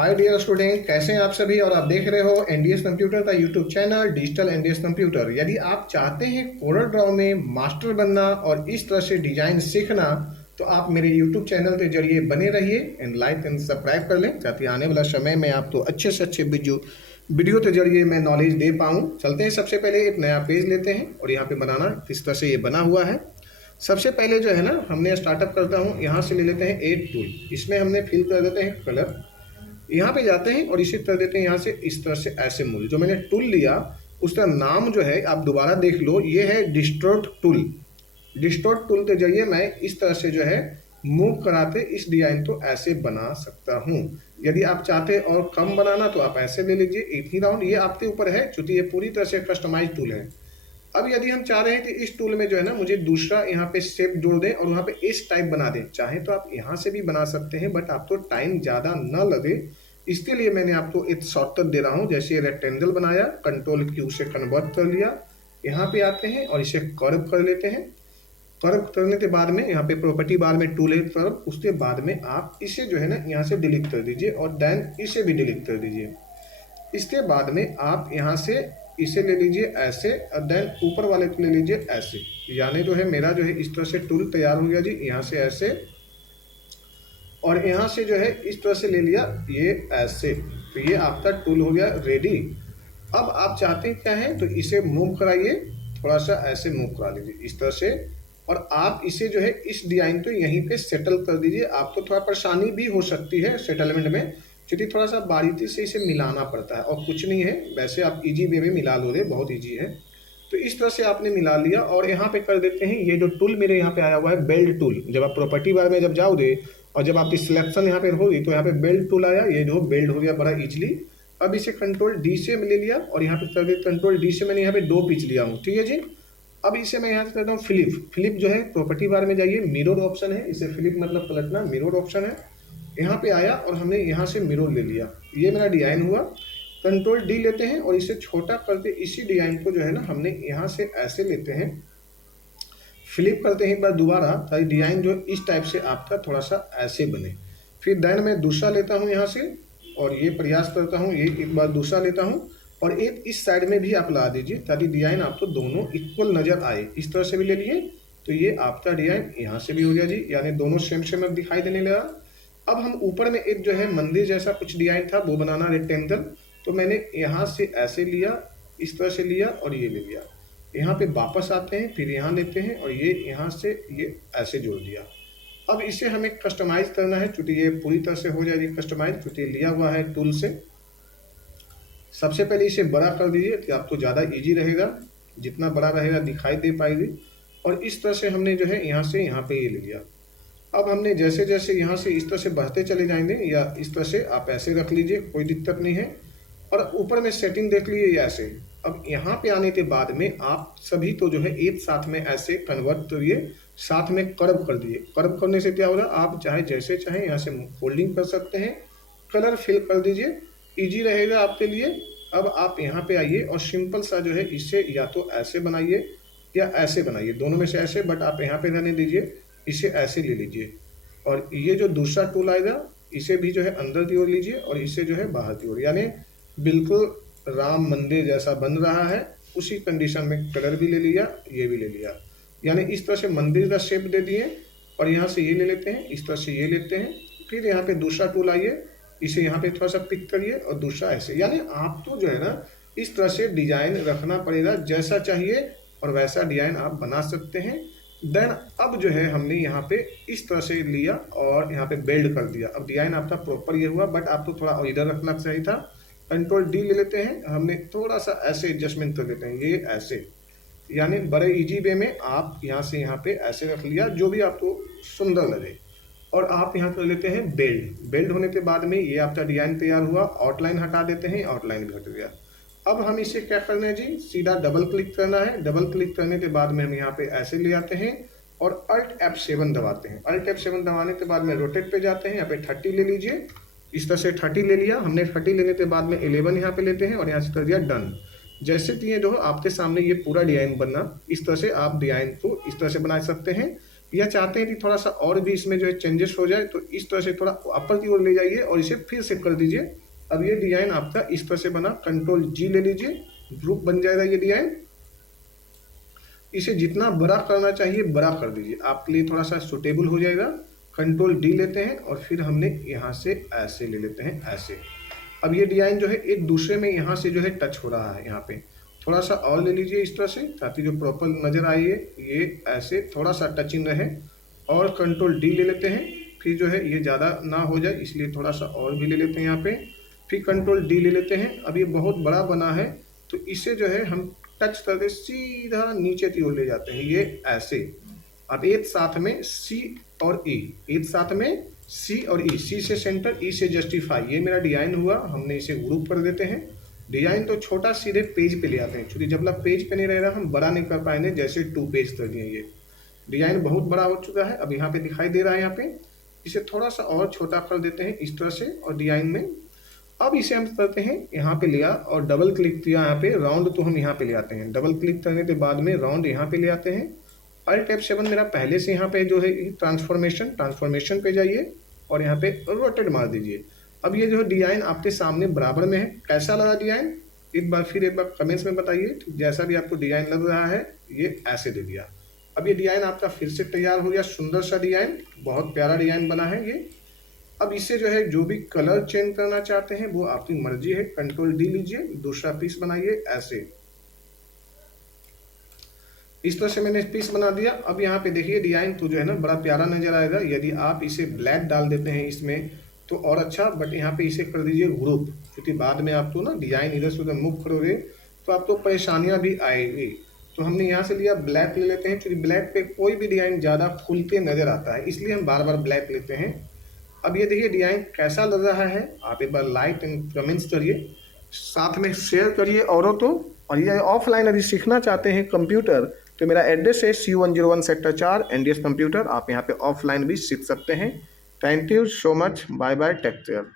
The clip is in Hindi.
हाय डियर स्टूडेंट, कैसे हैं आप सभी। और आप देख रहे हो एनडीएस कंप्यूटर का YouTube channel digital NDS computer. यदि आप चाहते हैं कोरल ड्रॉ में मास्टर बनना और इस तरह से डिजाइन सीखना, तो आप मेरे यूट्यूब चैनल के जरिए बने रहिए एंड लाइक एंड सब्सक्राइब कर लें, ताकि आने वाला समय में आपको अच्छे से अच्छे वीडियो के जरिए मैं नॉलेज दे पाऊँ। चलते हैं, सबसे पहले एक नया पेज लेते हैं और यहाँ पे बनाना किस तरह से ये बना हुआ है। सबसे पहले जो है ना, हमने स्टार्टअप करता हूँ, यहाँ से ले लेते हैं एड टूल। इसमें हमने फिल कर देते हैं कलर। यहाँ पे जाते हैं और इसे कर देते हैं यहाँ से इस तरह से ऐसे मूव। जो मैंने टूल लिया उसका नाम जो है आप दोबारा देख लो, ये है डिस्टोर्ट टूल। डिस्टोर्ट टूल के जरिए मैं इस तरह से जो है मूव कराते इस डिजाइन को ऐसे बना सकता हूँ। यदि आप चाहते हैं और कम बनाना तो आप ऐसे ले लीजिए, एक ही राउंड, ये आपके ऊपर है, क्योंकि ये पूरी तरह से कस्टमाइज टूल है। अब यदि हम चाह रहे हैं कि इस टूल में जो है ना मुझे दूसरा यहाँ पे शेप जोड़ दें और वहाँ पे इस टाइप बना दें, चाहे तो आप यहाँ से भी बना सकते हैं, बट आपको टाइम ज़्यादा न लगे, इसके लिए मैंने आपको एक शॉर्टकट दे रहा हूँ। जैसे ये रेक्टेंगल बनाया, कंट्रोल क्यू से कन्वर्ट कर लिया, यहाँ पे आते हैं और इसे कर्व कर लेते हैं। कर्व करने के बाद में यहाँ पे प्रॉपर्टी बार में टूल है कर्व, उसके बाद में आप इसे जो है ना यहाँ से डिलीट कर दीजिए और देन इसे भी डिलीट कर दीजिए। इसके बाद में आप यहाँ से इसे ले लीजिए ऐसे और देन ऊपर वाले को ले लीजिए ऐसे। यानी जो है मेरा जो है इस तरह से टूल तैयार हो गया जी। यहाँ से ऐसे और यहाँ से जो है इस तरह से ले लिया ये ऐसे, तो ये आपका टूल हो गया रेडी। अब आप चाहते हैं क्या है, तो इसे मूव कराइए, थोड़ा सा ऐसे मूव करा लीजिए इस तरह से, और आप इसे जो है इस डिजाइन को यहीं पे सेटल कर दीजिए। आपको थोड़ा परेशानी भी हो सकती है सेटलमेंट में, क्योंकि थोड़ा सा बारीकी से इसे मिलाना पड़ता है और कुछ नहीं है, वैसे आप इजी वे में मिला लोगे, बहुत इजी है। तो इस तरह से आपने मिला लिया और यहाँ पे कर देते हैं ये जो टूल मेरे यहाँ पे आया हुआ है बेल्ट टूल। जब आप प्रॉपर्टी बार में जब जाओगे और जब आपकी सिलेक्शन यहाँ पे होगी तो यहाँ पे बेल्ट टूल आया, ये जो बेल्ट हो गया बड़ा इजली। अब इसे कंट्रोल डी से ले लिया और यहाँ पे कर दे कंट्रोल डी से मैंने यहाँ पे 2 पीस लिया हूँ, ठीक है जी। अब इसे मैं यहाँ से करता हूँ फ्लिप। फ्लिप जो है प्रॉपर्टी बार में जाइए, मिरर ऑप्शन है, इसे फ्लिप मतलब पलटना, मिरर ऑप्शन है। यहाँ पे आया और हमने यहाँ से मिरर ले लिया, ये मेरा डिजाइन हुआ। कंट्रोल डी लेते हैं और इसे छोटा करके इसी डिजाइन को जो है ना हमने यहाँ से ऐसे लेते हैं, फ्लिप करते हैं एक बार दोबारा, ताकि डिजाइन जो इस टाइप से आपका थोड़ा सा ऐसे बने। फिर देन मैं दूसरा लेता हूँ यहाँ से और ये प्रयास करता हूँ, ये एक बार दूसरा लेता हूँ और एक इस साइड में भी आप ला दीजिए, ताकि डिजाइन आपको दोनों इक्वल नजर आए। इस तरह से भी ले लिए तो ये आपका डिजाइन यहाँ से भी हो गया जी, यानी दोनों सेम सेम अब दिखाई देने लगा। अब हम ऊपर में एक जो है मंदिर जैसा कुछ डिजाइन था वो बनाना रेक्टेंगल, तो मैंने यहाँ से ऐसे लिया, इस तरह से लिया और ये ले लिया। यहाँ पे वापस आते हैं, फिर यहाँ लेते हैं और ये यहाँ से ये ऐसे जोड़ दिया। अब इसे हमें कस्टमाइज करना है, क्योंकि ये पूरी तरह से हो जाएगी कस्टमाइज, क्योंकि लिया हुआ है टूल से। सबसे पहले इसे बड़ा कर दीजिए कि आपको ज़्यादा इजी रहेगा, जितना बड़ा रहेगा दिखाई दे पाएगी। और इस तरह से हमने जो है यहाँ से यहाँ पे ये ले लिया। अब हमने जैसे जैसे यहाँ से इस तरह से बढ़ते चले जाएंगे, या इस तरह से आप ऐसे रख लीजिए, कोई दिक्कत नहीं है। और ऊपर में सेटिंग देख लीजिए ऐसे। अब यहाँ पे आने के बाद में आप सभी तो जो है एक साथ में ऐसे कन्वर्ट करिए, साथ में कर्व कर दिए। कर्व करने से क्या होगा, आप चाहे जैसे चाहे यहाँ से फोल्डिंग कर सकते हैं, कलर फिल कर दीजिए, इजी रहेगा आपके लिए। अब आप यहाँ पे आइए और सिंपल सा जो है इसे या तो ऐसे बनाइए या ऐसे बनाइए, दोनों में से ऐसे, बट आप यहाँ पे रहने दीजिए, इसे ऐसे ले लीजिए। और ये जो दूसरा टूल आएगा इसे भी जो है अंदर की ओर लीजिए और इसे जो है बाहर की ओर, यानी बिल्कुल राम मंदिर जैसा बन रहा है। उसी कंडीशन में कलर भी ले लिया, ये भी ले लिया, यानी इस तरह से मंदिर का शेप दे दिए। और यहाँ से ये ले लेते हैं, इस तरह से ये लेते हैं। फिर यहाँ पे दूसरा टूल आइए, इसे यहाँ पे थोड़ा सा पिक करिए और दूसरा ऐसे, यानी आपको जो है ना इस तरह से डिजाइन रखना पड़ेगा, जैसा चाहिए और वैसा डिजाइन आप बना सकते हैं। देन अब जो है हमने यहाँ पे इस तरह से लिया और यहाँ पे बेल्ड कर दिया। अब डिजाइन आपका प्रॉपर ये हुआ, बट आपको थोड़ा इधर रखना चाहिए था। कंट्रोल डी ले लेते हैं, हमने थोड़ा सा ऐसे एडजस्टमेंट कर लेते हैं, ये ऐसे, यानी बड़े इजी वे में आप यहाँ से यहाँ पे ऐसे रख लिया, जो भी आपको सुंदर लगे। और आप यहाँ कर लेते हैं बेल्ड। बेल्ड होने के बाद में ये आपका डिजाइन तैयार हुआ। आउटलाइन हटा देते हैं, आउटलाइन भी हट गया। अब हम इसे क्या करना है जी, सीधा डबल क्लिक करना है। डबल क्लिक करने के बाद में हम यहाँ पे ऐसे ले आते हैं और Alt F7 दबाते हैं। Alt F7 दबाने के बाद में रोटेट पे जाते हैं, यहाँ पे 30 ले लीजिए, इस तरह से 30 ले लिया हमने। 30 लेने के बाद में 11 यहाँ पे लेते हैं और यहाँ से कर दिया डन। जैसे कि ये जो आपके सामने ये पूरा डिजाइन बनना, इस तरह से आप डिजाइन को इस तरह से बना सकते हैं। या चाहते हैं कि थोड़ा सा और भी इसमें जो है चेंजेस हो जाए, तो इस तरह से थोड़ा अपर की ओर ले जाइए और इसे फिर से कर दीजिए। अब ये डिजाइन आपका इस तरह से बना। कंट्रोल जी ले लीजिए, ग्रुप बन जाएगा ये डिजाइन। इसे जितना बड़ा करना चाहिए बड़ा कर दीजिए, आपके लिए थोड़ा सा सुटेबल हो जाएगा। कंट्रोल डी लेते हैं और फिर हमने यहाँ से ऐसे ले लेते हैं, ऐसे। अब ये डिजाइन जो है एक दूसरे में यहाँ से जो है टच हो रहा है। यहाँ पे थोड़ा सा और ले लीजिए इस तरह से, ताकि जो प्रॉपर नजर आए ये ऐसे थोड़ा सा टचिंग रहे। और कंट्रोल डी ले लेते हैं, फिर जो है ये ज़्यादा ना हो जाए इसलिए थोड़ा सा और भी ले लेते हैं यहाँ पे। फिर कंट्रोल डी ले लेते हैं। अब ये बहुत बड़ा बना है तो इसे जो है हम टच करके सीधा नीचे की ओर ले जाते हैं, ये ऐसे। अब एक साथ में सी और ई, एक साथ में सी और ई, सी से सेंटर, ई से जस्टिफाई, ये मेरा डिजाइन हुआ। हमने इसे ग्रुप कर देते हैं। डिजाइन तो छोटा सीधे पेज पे ले आते हैं, क्योंकि जब तक पेज पे नहीं रहेगा हम बड़ा नहीं कर पाएंगे। जैसे 2 पेज कर दिए, ये डिजाइन बहुत बड़ा हो चुका है। अब यहाँ पे दिखाई दे रहा है, यहाँ पे इसे थोड़ा सा और छोटा कर देते हैं इस तरह से। और डिजाइन में अब इसे हम करते हैं, यहाँ पे लिया और डबल क्लिक किया यहाँ पे, राउंड तो हम यहाँ पे ले आते हैं। डबल क्लिक करने के बाद में राउंड यहाँ पे ले आते हैं। Alt F7 मेरा पहले से यहाँ पे जो है ट्रांसफॉर्मेशन पे जाइए और यहाँ पे रोटेट मार दीजिए। अब ये जो डिजाइन आपके सामने बराबर में है। कैसा लगा डिजाइन, एक बार कमेंट्स में बताइए। जैसा भी आपको डिजाइन लग रहा है, ये ऐसे दे दिया। अब ये डिजाइन आपका फिर से तैयार हो गया, सुंदर सा डिजाइन, बहुत प्यारा डिजाइन बना है ये। अब इसे जो है जो भी कलर चेंज करना चाहते हैं वो आपकी मर्जी है। कंट्रोल डी लीजिए, दूसरा पीस बनाइए ऐसे। इस तरह से मैंने पीस बना दिया। अब यहाँ पे देखिए डिजाइन तो जो है ना बड़ा प्यारा नजर आएगा। यदि आप इसे ब्लैक डाल देते हैं इसमें तो और अच्छा, बट यहाँ पे इसे कर दीजिए ग्रुप, क्योंकि बाद में आप तो ना डिजाइन इधर से उधर मूव करोगे तो आपको परेशानियां भी आएगी। तो हमने यहाँ से लिया ब्लैक ले लेते हैं, क्योंकि ब्लैक पे कोई भी डिजाइन ज़्यादा खुल के नजर आता है, इसलिए हम बार बार ब्लैक लेते हैं। अब ये देखिए डिजाइन कैसा लग रहा है, आप एक बार लाइक एंड कमेंट्स करिए, साथ में शेयर करिए औरों तो। और ये ऑफलाइन यदि सीखना चाहते हैं कंप्यूटर तो मेरा एड्रेस है C101 सेक्टर 4 NDS कंप्यूटर। आप यहाँ पे ऑफलाइन भी सीख सकते हैं। Thank you so much, bye bye, take care.